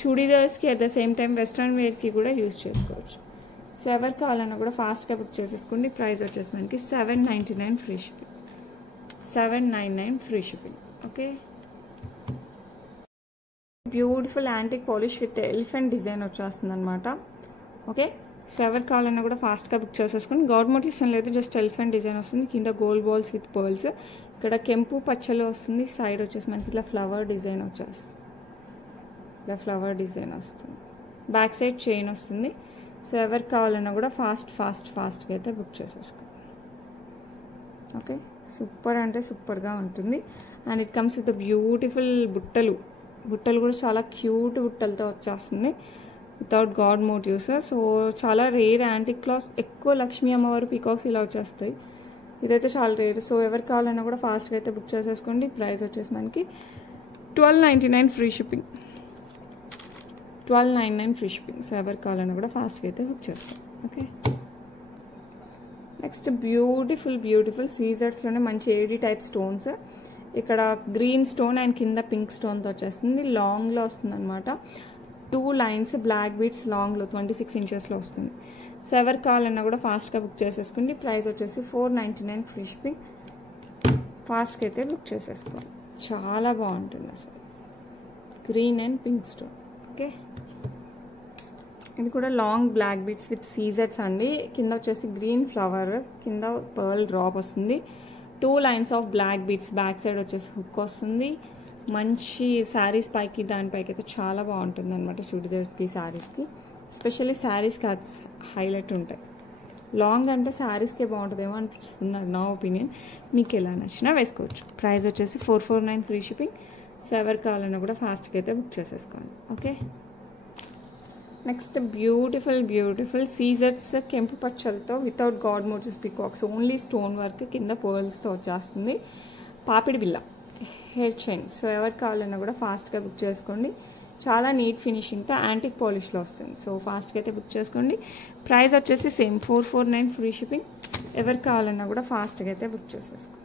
చుడీదార్స్కి, at the same time western వేర్కి కూడా యూజ్ చేసుకోవచ్చు. సో ఎవరికి కావాలన్నా కూడా ఫాస్ట్గా బుక్ చేసేసుకోండి. ప్రైస్ వచ్చేసి మనకి 799 free shipping. 799 free shipping. Okay, beautiful antique polish with elephant design వచ్చేస్తుంది అనమాట. ఓకే, సో ఎవరికి కావాలన్నా కూడా ఫాస్ట్గా బుక్ చేసేసుకుని. గౌడ్ మోటివ్స్ లేదు, జస్ట్ ఎలిఫెంట్ డిజైన్ వస్తుంది. కింద గోల్డ్ బాల్స్ విత్ పర్ల్స్, ఇక్కడ కెంపు పచ్చలు వస్తుంది. సైడ్ వచ్చేసి మనకి ఇట్లా ఫ్లవర్ డిజైన్ వచ్చేస్తుంది, బ్యాక్ సైడ్ చైన్ వస్తుంది. సో ఎవరికి కావాలన్నా కూడా ఫాస్ట్గా అయితే బుక్ చేసేసుకోండి. ఓకే, సూపర్ అంటే సూపర్గా ఉంటుంది. And it comes with beautiful బుట్టలు కూడా చాలా క్యూట్ బుట్టలతో వచ్చేస్తుంది, వితౌట్ గాడ్ మోటివ్స్. సో చాలా రేర్ యాంటిక్ క్లాత్, ఎక్కువ లక్ష్మీ అమ్మవారు పీకాక్స్ ఇలా వచ్చేస్తాయి. ఇదైతే చాలా రేర్. సో ఎవరికి కావాలన్నా కూడా ఫాస్ట్గా అయితే బుక్ చేసేసుకోండి. ప్రైస్ వచ్చేసి మనకి 1299 free shipping. 1299 free shipping. So ఎవరికి కావాలన్నా కూడా ఫాస్ట్గా అయితే బుక్ చేసుకోండి. ఓకే, నెక్స్ట్ బ్యూటిఫుల్ సీజర్స్లోనే మంచి ఏడీ టైప్ స్టోన్స్. ఇక్కడ గ్రీన్ స్టోన్ అండ్ కింద పింక్ స్టోన్తో వచ్చేస్తుంది. లాంగ్లో వస్తుంది అనమాట. 2 లైన్స్ బ్లాక్ బీడ్స్ లాంగ్లో 26 ఇంచెస్లో వస్తుంది. సో ఎవరికి కావాలన్నా కూడా ఫాస్ట్గా బుక్ చేసేసుకోండి. ప్రైస్ వచ్చేసి 499 ఫ్రీ షిప్పింగ్. ఫాస్ట్గా అయితే బుక్ చేసేసుకోండి. చాలా బాగుంటుంది అసలు, green and pink stone. Okay, ఇది కూడా లాంగ్ బ్లాక్ బీడ్స్ విత్ సీజర్స్ అండి. కింద వచ్చేసి గ్రీన్ ఫ్లవర్, కింద పర్ల్ డ్రాప్ వస్తుంది. 2 lines of black beads, back side వచ్చేసి హుక్ వస్తుంది. మంచి శారీస్ పైకి దానిపైకి అయితే చాలా బాగుంటుంది అనమాట. చుడిదార్స్కి, శారీస్కి, ఎస్పెషల్లీ శారీస్కి అది హైలైట్ ఉంటాయి. లాంగ్ అంటే శారీస్కే బాగుంటుందేమో అనిపిస్తుంది, అది నా ఒపీనియన్. మీకు ఎలా నచ్చినా వేసుకోవచ్చు. ప్రైస్ వచ్చేసి 449 ఫ్రీ షిప్పింగ్. సో ఎవరికి కావాలన్నా కూడా ఫాస్ట్గా అయితే బుక్ చేసేసుకోండి. ఓకే, నెక్స్ట్ బ్యూటిఫుల్ సీజర్స్ కెంపు పచ్చలతో without god motifs peacocks, only stone work, కింద పర్ల్స్తో వచ్చేస్తుంది. పాపిడి బిల్ల హెయిర్ చైన్. సో ఎవరికి కావాలన్నా కూడా ఫాస్ట్గా బుక్ చేసుకోండి. చాలా నీట్ ఫినిషింగ్తో యాంటిక్ పాలిష్లో వస్తుంది. సో ఫాస్ట్గా అయితే బుక్ చేసుకోండి. ప్రైస్ వచ్చేసి సేమ్ 449 ఫ్రీ షిప్పింగ్. ఎవరికి కావాలన్నా కూడా ఫాస్ట్గా అయితే బుక్ చేసేసుకోండి.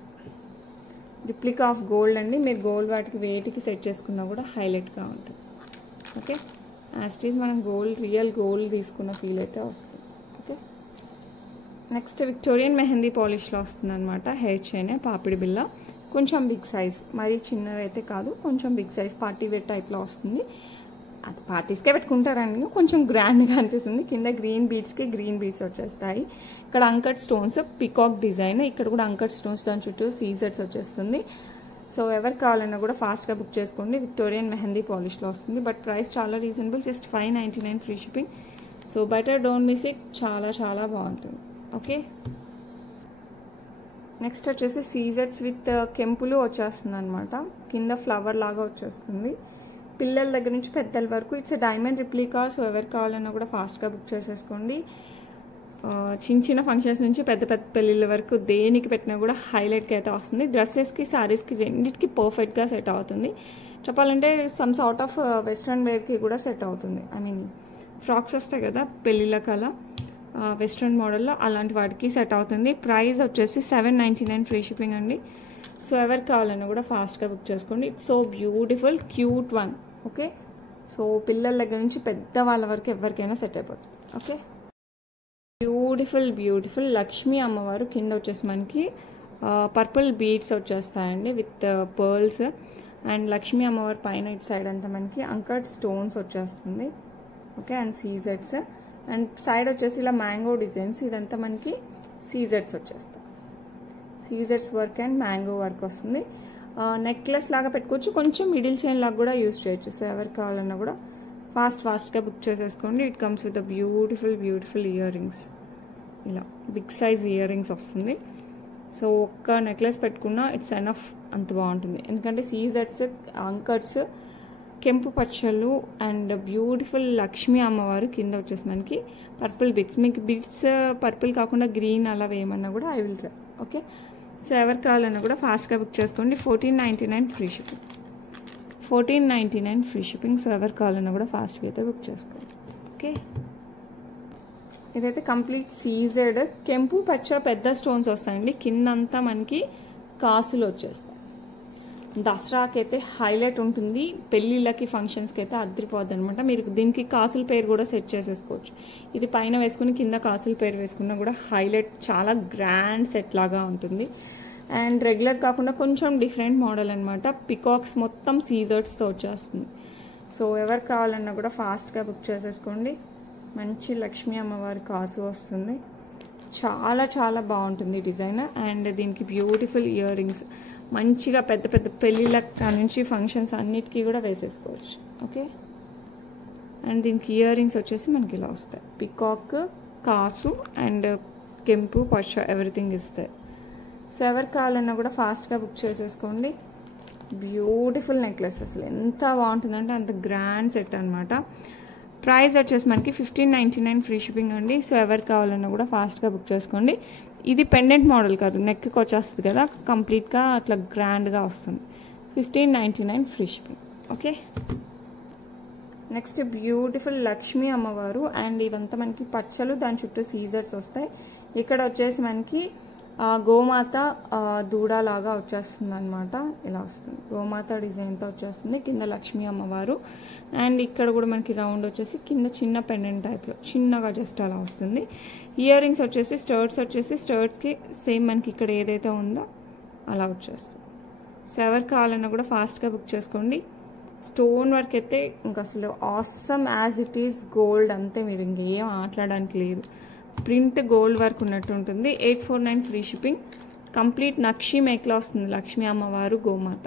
రిప్లికా ఆఫ్ గోల్డ్ అండి, మీరు గోల్డ్ వాటికి వేటికి సెట్ చేసుకున్నా కూడా హైలైట్గా ఉంటుంది. ఓకే, యాజ్ ఇట్ ఈజ్ మనం రియల్ గోల్డ్ తీసుకున్న ఫీల్ అయితే వస్తుంది. ఓకే. నెక్స్ట్ విక్టోరియన్ మెహందీ పాలిష్లో వస్తుంది అనమాట. హెయిర్ చైన్ పాపిడి బిల్ల, కొంచెం బిగ్ సైజ్, మరీ చిన్నవి అయితే కాదు, కొంచెం బిగ్ సైజ్ పార్టీ వేర్ టైప్లో వస్తుంది. అది పార్టీస్కే పెట్టుకుంటారండి, కొంచెం గ్రాండ్గా అనిపిస్తుంది. కింద గ్రీన్ బీడ్స్కి గ్రీన్ బీడ్స్ వచ్చేస్తాయి. ఇక్కడ అంకట్ స్టోన్స్, పికాక్ డిజైన్, ఇక్కడ కూడా అంకట్ స్టోన్స్, దాని చుట్టూ సీజర్స్ వచ్చేస్తుంది. సో ఎవరు కావాలన్నా కూడా ఫాస్ట్గా బుక్ చేసుకోండి. విక్టోరియన్ మెహందీ పాలిష్లో వస్తుంది. బట్ ప్రైస్ చాలా reasonable, just $5.99 free shipping. So better don't miss it, చాలా చాలా బాగుంటుంది. ఓకే. నెక్స్ట్ వచ్చేసి సీజర్స్ విత్ కెంపులు వచ్చేస్తుంది అనమాట. కింద ఫ్లవర్ లాగా వచ్చేస్తుంది. పిల్లల దగ్గర నుంచి పెద్దల వరకు ఇట్స్ డైమండ్ రిప్లికా. సో ఎవరు కావాలన్నా కూడా ఫాస్ట్గా బుక్ చేసేసుకోండి. చిన్న చిన్న ఫంక్షన్స్ నుంచి పెద్ద పెద్ద పెళ్ళిళ్ళ వరకు దేనికి పెట్టినా కూడా హైలైట్గా అయితే వస్తుంది. డ్రెస్సెస్కి శారీస్కి రెండింటికి పర్ఫెక్ట్గా సెట్ అవుతుంది. చెప్పాలంటే సమ్ సార్ట్ ఆఫ్ వెస్ట్రన్ వేర్కి కూడా సెట్ అవుతుంది. ఐ మీన్ ఫ్రాక్స్ వస్తాయి కదా పెళ్ళిళ్ళకి, అలా వెస్ట్రన్ మోడల్లో అలాంటి వాటికి సెట్ అవుతుంది. ప్రైస్ వచ్చేసి $7.99 ఫ్రీ షిప్పింగ్ అండి. సో ఎవరు కావాలన్నా కూడా ఫాస్ట్గా బుక్ చేసుకోండి. It's so beautiful cute one. Okay. So పిల్లల దగ్గర నుంచి పెద్ద వాళ్ళ వరకు ఎవరికైనా సెట్ అయిపోతుంది. ఓకే. బ్యూటిఫుల్ బ్యూటిఫుల్ లక్ష్మీ అమ్మవారు. కింద వచ్చేసి మనకి పర్పుల్ బీడ్స్ వచ్చేస్తాయండి విత్ పర్ల్స్. అండ్ లక్ష్మీ అమ్మవారి పైన ఇటు సైడ్ అంతా మనకి అంకట్ స్టోన్స్ వచ్చేస్తుంది. ఓకే. అండ్ సీజెడ్స్, అండ్ సైడ్ వచ్చేసి ఇలా మ్యాంగో డిజైన్స్, ఇదంతా మనకి సీజెడ్స్ వచ్చేస్తాయి. సీజెడ్స్ వర్క్ అండ్ మ్యాంగో వర్క్ వస్తుంది. నెక్లెస్ లాగా పెట్టుకోవచ్చు, కొంచెం మిడిల్ చైన్ లాగా కూడా యూస్ చేయొచ్చు. సో ఎవరు కావాలన్నా కూడా ఫాస్ట్గా బుక్ చేసేసుకోండి. It comes with beautiful ear rings. ఇలా బిగ్ సైజ్ ఇయర్ రింగ్స్ వస్తుంది. సో ఒక్క నెక్లెస్ పెట్టుకున్నా ఇట్స్ ఎనఫ్, అంత బాగుంటుంది. ఎందుకంటే సీజెడ్స్, అంకట్స్, కెంపు పచ్చళ్ళు అండ్ బ్యూటిఫుల్ లక్ష్మీ అమ్మవారు. కింద వచ్చేసి మనకి పర్పుల్ బిట్స్. మీకు బిట్స్ పర్పుల్ కాకుండా గ్రీన్ అలా వేయమన్నా కూడా I will try. Okay. So ఎవరు కావాలన్నా కూడా ఫాస్ట్గా బుక్ చేసుకోండి. $14.99 free shipping. $14.99 free shipping. So ఎవరు కావాలన్నా కూడా ఫాస్ట్గా అయితే బుక్ చేసుకోండి. ఓకే. ఇదైతే కంప్లీట్ సీజెడ్ కెంపు పచ్చ పెద్ద స్టోన్స్ వస్తాయండి. కిందంతా మనకి కాసులు వచ్చేస్తాయి. దసరాకి అయితే హైలైట్ ఉంటుంది, పెళ్ళిళ్ళకి ఫంక్షన్స్కి అయితే అదిరిపోద్ది అనమాట. మీరు దీనికి కాసుల పేరు కూడా సెట్ చేసేసుకోవచ్చు. ఇది పైన వేసుకుని కింద కాసుల పేరు వేసుకున్నా కూడా హైలైట్, చాలా గ్రాండ్ సెట్ లాగా ఉంటుంది. అండ్ రెగ్యులర్ కాకుండా కొంచెం డిఫరెంట్ మోడల్ అనమాట. పికాక్స్ మొత్తం సీజర్స్తో వచ్చేస్తుంది. సో ఎవరు కావాలన్నా కూడా ఫాస్ట్గా బుక్ చేసేసుకోండి. మంచి లక్ష్మీ అమ్మవారి కాసు వస్తుంది. చాలా చాలా బాగుంటుంది డిజైన్. అండ్ దీనికి బ్యూటిఫుల్ ఇయర్ రింగ్స్, మంచిగా పెద్ద పెద్ద పెళ్ళిళ్ళ నుంచి ఫంక్షన్స్ అన్నిటికీ కూడా వేసేసుకోవచ్చు. ఓకే. అండ్ దీనికి ఇయర్ రింగ్స్ వచ్చేసి మనకి ఇలా వస్తాయి. పికాక్, కాసు అండ్ కెంపు పచ్చ ఎవ్రీథింగ్ ఇస్తాయి. సో ఎవరు కావాలన్నా కూడా ఫాస్ట్గా బుక్ చేసేసుకోండి. బ్యూటిఫుల్ నెక్లెస్, అసలు ఎంత బాగుంటుందంటే అంత గ్రాండ్ సెట్ అనమాట. ప్రైస్ వచ్చేసి మనకి $15.99 ఫ్రీ షిప్పింగ్ అండి. సో ఎవరు కావాలన్నా కూడా ఫాస్ట్గా బుక్ చేసుకోండి. ఇది పెండెంట్ మోడల్ కాదు, నెక్కి వచ్చేస్తుంది కదా, కంప్లీట్గా అట్లా గ్రాండ్గా వస్తుంది. $15.99 free shipping. Okay. Next beautiful Lakshmi అమ్మవారు. అండ్ ఇవంతా మనకి పచ్చలు, దాని చుట్టూ సీజర్స్ వస్తాయి. ఇక్కడ వచ్చేసి మనకి గోమాత దూడలాగా వచ్చేస్తుంది అనమాట. ఇలా వస్తుంది, గోమాత డిజైన్తో వచ్చేస్తుంది. కింద లక్ష్మీ అమ్మవారు. అండ్ ఇక్కడ కూడా మనకి రౌండ్ వచ్చేసి కింద చిన్న పెండెంట్ టైప్లో చిన్నగా జస్ట్ అలా వస్తుంది. ఇయర్ రింగ్స్ వచ్చేసి స్టర్ట్స్కి సేమ్ మనకి ఇక్కడ ఏదైతే ఉందో అలా వచ్చేస్తుంది. సో ఎవరు కావాలన్నా కూడా ఫాస్ట్గా బుక్ చేసుకోండి. స్టోన్ వర్క్ అయితే ఇంకా అసలు awesome as it is gold, అంతే, మీరు ఇంకేం మాట్లాడడానికి లేదు. ప్రింట్ గోల్డ్ వర్క్ ఉన్నట్టు ఉంటుంది. $849 ఫ్రీ షిప్పింగ్. కంప్లీట్ నక్షి మేక్లా వస్తుంది లక్ష్మీ అమ్మవారు గోమాత.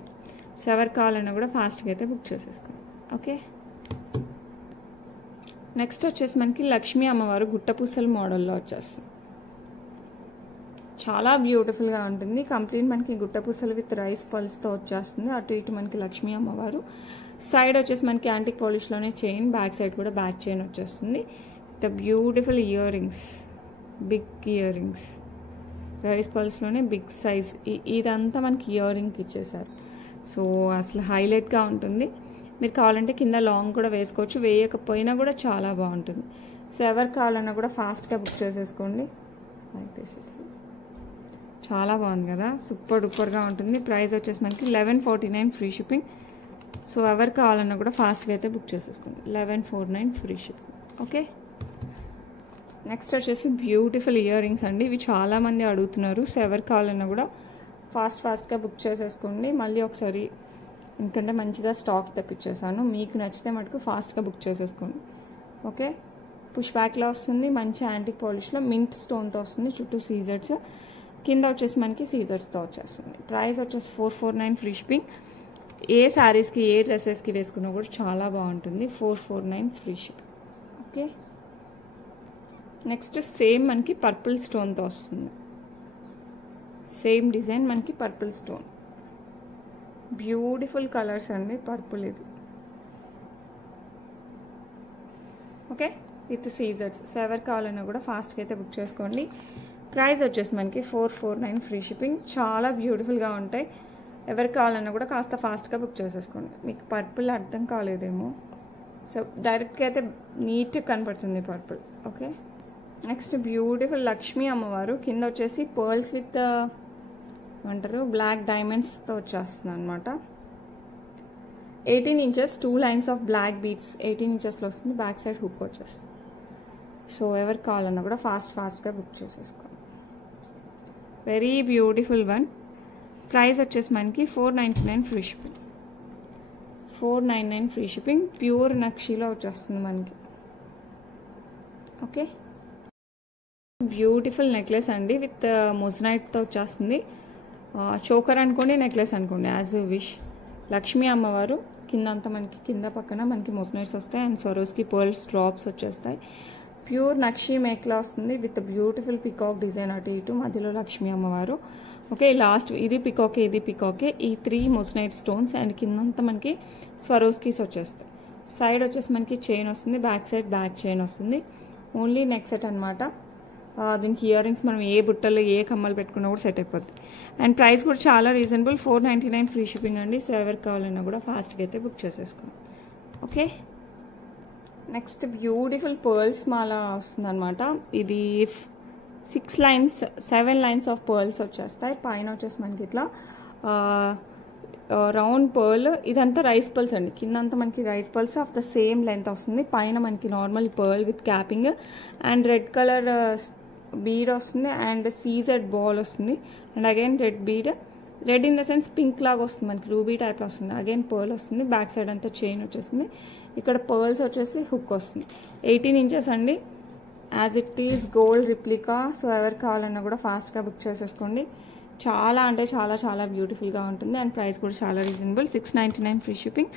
సో ఎవరు కావాలన్నా కూడా ఫాస్ట్గా అయితే బుక్ చేసేసుకోండి. ఓకే. నెక్స్ట్ వచ్చేసి మనకి లక్ష్మీ అమ్మవారు గుట్టపూసల మోడల్లో వచ్చేస్తుంది. చాలా బ్యూటిఫుల్గా ఉంటుంది. కంప్లీట్ మనకి గుట్టపూసలు విత్ రైస్ పల్స్తో వచ్చేస్తుంది. అటు ఇటు మనకి లక్ష్మీ అమ్మవారు. సైడ్ వచ్చేసి మనకి యాంటిక్ పాలిష్లోనే చైన్, బ్యాక్ సైడ్ కూడా బ్యాక్ చైన్ వచ్చేస్తుంది. The beautiful earrings, big earrings, rice పల్స్లోనే బిగ్ సైజ్. ఇదంతా మనకి ఇయర్ రింగ్కి ఇచ్చేసారు. సో అసలు హైలైట్గా ఉంటుంది. మీరు కావాలంటే కింద లాంగ్ కూడా వేసుకోవచ్చు, వేయకపోయినా కూడా చాలా బాగుంటుంది. సో ఎవరు కావాలన్నా కూడా ఫాస్ట్గా బుక్ చేసేసుకోండి. చాలా బాగుంది కదా, సూపర్ డూపర్గా ఉంటుంది. ప్రైస్ వచ్చేసి మనకి $1149 ఫ్రీ షిప్పింగ్. సో ఎవరు కావాలన్నా కూడా ఫాస్ట్గా అయితే బుక్ చేసేసుకోండి. $1149 ఫ్రీ షిప్పింగ్. ఓకే. నెక్స్ట్ వచ్చేసి బ్యూటిఫుల్ ఇయర్ రింగ్స్ అండి. ఇవి చాలామంది అడుగుతున్నారు. సో ఎవరు కావాలన్నా కూడా ఫాస్ట్గా బుక్ చేసేసుకోండి. మళ్ళీ ఒకసారి ఎందుకంటే మంచిగా స్టాక్ తెప్పించేసాను. మీకు నచ్చితే మటుకు ఫాస్ట్గా బుక్ చేసేసుకోండి. ఓకే, పుష్ బ్యాక్లో వస్తుంది. మంచి యాంటిక్ పాలిష్లో మింట్ స్టోన్తో వస్తుంది. చుట్టూ సీజర్స్, కింద వచ్చేసి మనకి సీజర్స్తో వచ్చేస్తుంది. ప్రైస్ వచ్చేసి 449 ఫ్రీ షిప్పింగ్. ఏ శారీస్కి ఏ డ్రెస్సెస్కి వేసుకున్నా కూడా చాలా బాగుంటుంది. 449 free shipping. Okay, next same మనకి పర్పుల్ స్టోన్తో వస్తుంది. సేమ్ డిజైన్ మనకి పర్పుల్ స్టోన్. బ్యూటిఫుల్ కలర్స్ అండి. పర్పుల్ ఇది. ఓకే, విత్ సీజర్స్. సో ఎవరు కావాలన్నా కూడా ఫాస్ట్గా అయితే బుక్ చేసుకోండి. ప్రైస్ వచ్చేసి మనకి 449 ఫ్రీ షిప్పింగ్. చాలా బ్యూటిఫుల్గా ఉంటాయి. ఎవరికి కావాలన్నా కూడా కాస్త ఫాస్ట్గా బుక్ చేసేసుకోండి. మీకు పర్పుల్ అర్థం కాలేదేమో, సో డైరెక్ట్గా అయితే నీట్గా కనపడుతుంది purple. Okay, next beautiful Lakshmi అమ్మవారు. కింద వచ్చేసి పర్ల్స్ విత్ అంటారు బ్లాక్ డైమండ్స్తో వచ్చేస్తుంది అనమాట. 18 inches 2 lines of black beads 18 ఇంచెస్లో వస్తుంది. బ్యాక్ సైడ్ హుక్ వచ్చేస్తుంది. సో ఎవరికి కావాలన్నా కూడా ఫాస్ట్గా బుక్ చేసేసుకోండి. Very beautiful one. ప్రైస్ వచ్చేసి మనకి 499 free shipping. 499 free shipping. Pure నక్షీలో వచ్చేస్తుంది మనకి. ఓకే, బ్యూటిఫుల్ నెక్లెస్ అండి విత్ మొజనైట్తో వచ్చేస్తుంది. చోకర్ అనుకోండి, నెక్లెస్ అనుకోండి, యాజ్ యూ విష్. లక్ష్మీ అమ్మవారు కింద అంతా మనకి కింద పక్కన మనకి మొజనైట్స్ వస్తాయి అండ్ స్వరోస్కి పర్ల్స్ డ్రాప్స్ వచ్చేస్తాయి. ప్యూర్ నక్షీ మేక్లా వస్తుంది విత్ బ్యూటిఫుల్ పికాక్ డిజైన్. అటు ఇటు మధ్యలో లక్ష్మీ అమ్మవారు. ఓకే, లాస్ట్ ఇది పికాకే, ఇది పికాకే. ఈ 3 మొజనైట్ స్టోన్స్ అండ్ కిందంతా మనకి స్వరోస్కీస్ వచ్చేస్తాయి. సైడ్ వచ్చేసి మనకి చైన్ వస్తుంది. బ్యాక్ సైడ్ బ్యాక్ చైన్ వస్తుంది. ఓన్లీ నెక్ సెట్ అనమాట. దీనికి ఇయర్ రింగ్స్ మనం ఏ బుట్టలు ఏ కమ్మలు పెట్టుకున్నా కూడా సెట్ అయిపోద్ది. అండ్ ప్రైస్ కూడా చాలా రీజనబుల్. 499 ఫ్రీ షిప్పింగ్ అండి. సో ఎవరికి కావాలన్నా కూడా ఫాస్ట్గా అయితే బుక్ చేసేసుకోండి. ఓకే, నెక్స్ట్ బ్యూటిఫుల్ పర్ల్స్ మాల వస్తుందన్నమాట. ఇది 7 లైన్స్ ఆఫ్ పర్ల్స్ వచ్చేస్తాయి. పైన వచ్చేసి మనకి ఇట్లా రౌండ్ పర్ల్. ఇదంతా రైస్ పర్ల్స్ అండి. కిందంతా మనకి rice pearls of the same length వస్తుంది. పైన మనకి normal pearl with capping and red colour bead వస్తుంది అండ్ సీజెడ్ బాల్ వస్తుంది. And again red bead, red in the sense pink లాగా వస్తుంది మనకి, రూబీ టైప్లో వస్తుంది. అగైన్ పర్ల్ వస్తుంది. బ్యాక్ సైడ్ అంతా చైన్ వచ్చేస్తుంది. ఇక్కడ పర్ల్స్ వచ్చేసి హుక్ వస్తుంది. 18 ఇంచెస్ అండి. As it is gold replica. So ఎవరికి కావాలన్నా కూడా ఫాస్ట్గా బుక్ చేసేసుకోండి. చాలా అంటే చాలా బ్యూటిఫుల్గా ఉంటుంది అండ్ ప్రైస్ కూడా చాలా రీజనబుల్. 699 free shipping.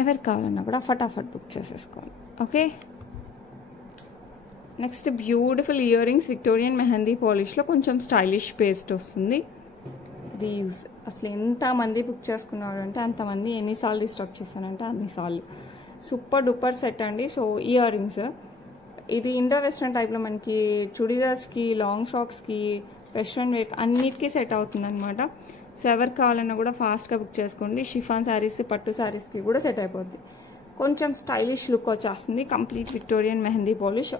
ఎవరికి కావాలన్నా కూడా ఫటాఫట్ బుక్ చేసేసుకోండి. Okay, next beautiful earrings Victorian mehndi పాలిష్లో కొంచెం స్టైలిష్ పేస్ట్ వస్తుంది. దీస్ అసలు ఎంతమంది బుక్ చేసుకున్నారు అంటే అంతమంది. ఎన్నిసార్లు స్టాక్ చేశానంటే అన్నిసార్లు. సూపర్ డూపర్ సెట్ అండి. సో ఇయర్ రింగ్స్ ఇది ఇండో వెస్ట్రన్ టైప్లో మనకి చుడిదార్స్కి, లాంగ్ ఫ్రాక్స్కి, వెస్ట్రన్ వేర్ అన్నిటికీ సెట్ అవుతుంది అనమాట. సో ఎవరికి కావాలన్నా కూడా ఫాస్ట్గా బుక్ చేసుకోండి. షిఫాన్ శారీస్, పట్టు శారీస్కి కూడా సెట్ అయిపోద్ది. కొంచెం స్టైలిష్ లుక్ వచ్చేస్తుంది. Complete Victorian mehndi polish.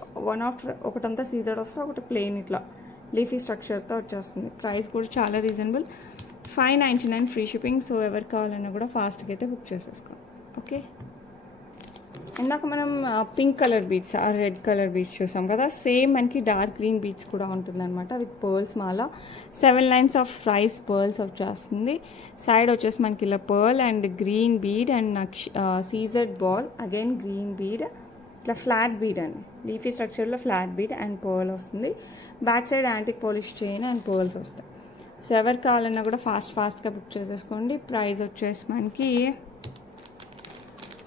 ఒకటంతా సీజర్ వస్తే ఒకటి ప్లెయిన్ ఇట్లా లీఫీ స్ట్రక్చర్తో వచ్చేస్తుంది. ప్రైస్ కూడా చాలా రీజనబుల్. 599 free shipping. సో ఎవరికి కావాలన్నా కూడా ఫాస్ట్గా అయితే బుక్ చేసేసుకోండి. ఓకే, ఇందాక మనం pink colour beads, red colour beads చూసాం కదా. సేమ్ మనకి డార్క్ గ్రీన్ బీడ్స్ కూడా ఉంటుందన్నమాట విత్ పర్ల్స్ మాల. 7 లైన్స్ ఆఫ్ రైస్ పర్ల్స్ వచ్చేస్తుంది. సైడ్ వచ్చేసి మనకి ఇలా pearl and green bead and CZ ball, again green bead, ఇట్లా ఫ్లాట్ బీడ్ అండి. లీఫీ స్ట్రక్చర్లో ఫ్లాట్ బీడ్ అండ్ పర్ల్ వస్తుంది. Back side antique polish chain and pearls వస్తాయి. సో ఎవరికి కావాలన్నా కూడా ఫాస్ట్గా బుక్ చేసేసుకోండి. ప్రైస్ వచ్చేసి మనకి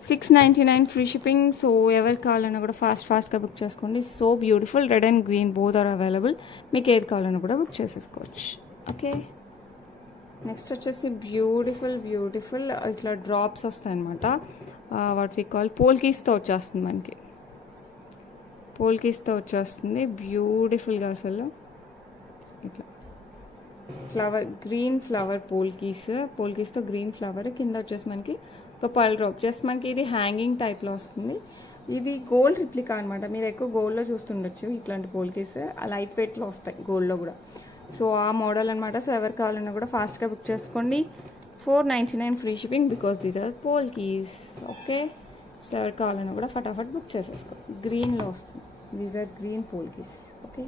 699 ఫ్రీ షిప్పింగ్. సో ఎవరికి కావాలన్నా కూడా ఫాస్ట్గా బుక్ చేసుకోండి. So beautiful. Red and green both are available. మీకు ఏది కావాలన్నా కూడా బుక్ చేసేసుకోవచ్చు. ఓకే, నెక్స్ట్ వచ్చేసి బ్యూటిఫుల్ ఇట్లా డ్రాప్స్ వస్తాయి అనమాట. వాట్ వి కాల్ పోల్కీస్తో వచ్చేస్తుంది మనకి. పోల్కీస్తో వచ్చేస్తుంది బ్యూటిఫుల్గా. అసలు ఇట్లా ఫ్లవర్, గ్రీన్ ఫ్లవర్ పోల్కీస్తో గ్రీన్ ఫ్లవర్. కింద వచ్చేసి మనకి ఒక పర్ల్ డ్రాప్. జస్ట్ మనకి ఇది హ్యాంగింగ్ టైప్లో వస్తుంది. ఇది గోల్డ్ రిప్లికా అనమాట. మీరు ఎక్కువ గోల్డ్లో చూస్తుండొచ్చు ఇట్లాంటి పోల్కీస్. లైట్ వెయిట్లో వస్తాయి గోల్డ్లో కూడా. సో ఆ మోడల్ అనమాట. సో ఎవరికి కావాలన్నా కూడా ఫాస్ట్గా బుక్ చేసుకోండి. 499 free shipping because these are polkis. Okay, so ఎవరికి కావాలన్నా కూడా ఫటాఫట్ బుక్ చేసేసుకోండి. గ్రీన్లో వస్తుంది. These are green polkis. Okay,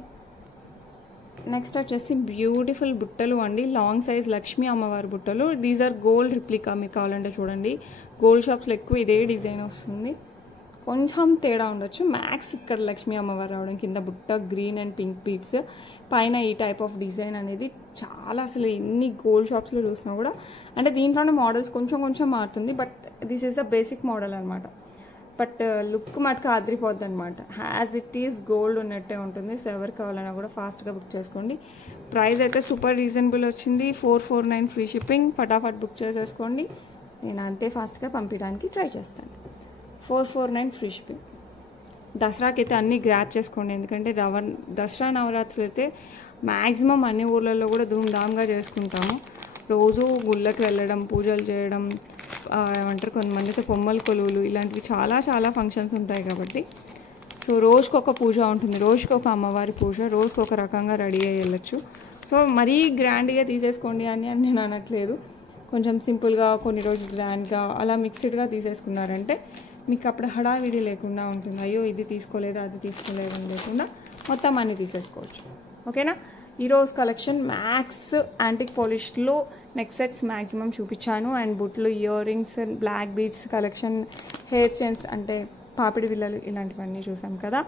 next వచ్చేసి బ్యూటిఫుల్ బుట్టలు అండి, లాంగ్ సైజ్ లక్ష్మీ అమ్మవారి బుట్టలు. These are gold replica. మీకు కావాలంటే చూడండి, గోల్డ్ షాప్స్లో ఎక్కువ ఇదే డిజైన్ వస్తుంది, కొంచెం తేడా ఉండొచ్చు. మ్యాక్స్ ఇక్కడ లక్ష్మీ అమ్మవారు రావడం, కింద బుట్ట గ్రీన్ అండ్ పింక్ బీడ్స్, పైన ఈ టైప్ ఆఫ్ డిజైన్ అనేది చాలా, అసలు ఎన్ని గోల్డ్ షాప్స్లో చూసినా కూడా, అంటే దీంట్లోనే మోడల్స్ కొంచెం కొంచెం మారుతుంది, but this is the basic model అనమాట. బట్ లుక్ మటుకు అదిరిపోద్ది అనమాట, హ్యాజ్ ఇట్ ఈస్ గోల్డ్ ఉన్నట్టే ఉంటుంది. సో ఎవరు కావాలన్నా కూడా ఫాస్ట్గా బుక్ చేసుకోండి. ప్రైస్ అయితే సూపర్ రీజనబుల్ వచ్చింది, 449 ఫ్రీ షిప్పింగ్. ఫటాఫట్ బుక్ చేసేసుకోండి, నేను అంతే ఫాస్ట్గా పంపించడానికి ట్రై చేస్తాను. 449 ఫ్రీ షిప్పింగ్. దసరాకి అయితే అన్నీ గ్రాప్ చేసుకోండి, ఎందుకంటే దసరా నవరాత్రులు అయితే మ్యాక్సిమం అన్ని ఊర్లలో కూడా ధూమ్ధామ్గా చేసుకుంటాము. రోజు గుళ్ళకి వెళ్ళడం, పూజలు చేయడం, ఏమంటారు కొంతమంది అయితే పొమ్మల కొలువులు, ఇలాంటివి చాలా చాలా ఫంక్షన్స్ ఉంటాయి కాబట్టి, సో రోజుకొక పూజ ఉంటుంది, రోజుకొక అమ్మవారి పూజ, రోజుకొక రకంగా రెడీ అయ్యి వెళ్ళచ్చు. సో మరీ గ్రాండ్గా తీసేసుకోండి అని నేను అనట్లేదు, కొంచెం సింపుల్గా కొన్ని రోజులు గ్రాండ్గా అలా మిక్స్డ్గా తీసేసుకున్నారంటే మీకు అప్పుడు హడావిడి లేకుండా ఉంటుంది. అయ్యో ఇది తీసుకోలేదు అది తీసుకోలేదు అని లేకుండా మొత్తం అన్నీ తీసేసుకోవచ్చు. ఓకేనా, ఈరోజు కలెక్షన్ మ్యాక్స్ యాంటిక్ పాలిష్లో నెక్ సెట్స్ మ్యాక్సిమం చూపించాను, అండ్ బుట్లు, earrings, black beads collection, hair chains అంటే పాపిడి బిళ్ళలు, ఇలాంటివన్నీ చూసాం కదా.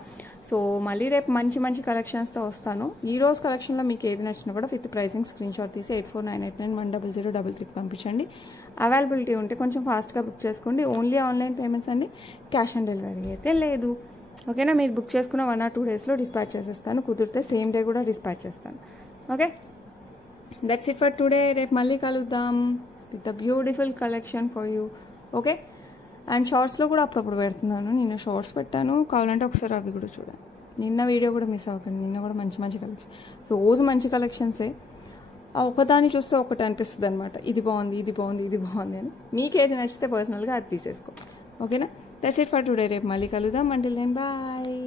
సో మళ్ళీ రేపు మంచి మంచి కలెక్షన్స్తో వస్తాను. ఈరోజు కలెక్షన్లో మీకు ఏది నచ్చినా కూడా విత్ ప్రైసింగ్ స్క్రీన్ షాట్ తీసి 8498910033 పంపించండి. అవైలబిలిటీ ఉంటే కొంచెం ఫాస్ట్గా బుక్ చేసుకోండి. ఓన్లీ ఆన్లైన్ పేమెంట్స్ అండి, క్యాష్ ఆన్ డెలివరీ అయితే లేదు. ఓకేనా, మీరు బుక్ చేసుకున్న 1 or 2 డేస్లో డిస్పాచ్ చేసేస్తాను, కుదిరితే సేమ్ డే కూడా డిస్పాచ్ చేస్తాను. Okay, that's it for today. రేపు మళ్ళీ కలుద్దాం with the beautiful collection for you. Okay, and షార్ట్స్లో కూడా అప్పుడప్పుడు పెడుతున్నాను, నిన్న షార్ట్స్ పెట్టాను, కావాలంటే ఒకసారి అవి కూడా చూడండి. నిన్న వీడియో కూడా మిస్ అవ్వకండి, నిన్న కూడా మంచి మంచి కలెక్షన్, రోజు మంచి కలెక్షన్సే. ఒకదాన్ని చూస్తే ఒకటి అనిపిస్తుంది అనమాట, ఇది బాగుంది ఇది బాగుంది ఇది బాగుంది అని. మీకు ఏది నచ్చితే పర్సనల్గా అది తీసేసుకో. ఓకేనా, దట్స్ ఇట్ ఫర్ టుడే. రేపు మళ్ళీ కలుద్దాం. Until then bye.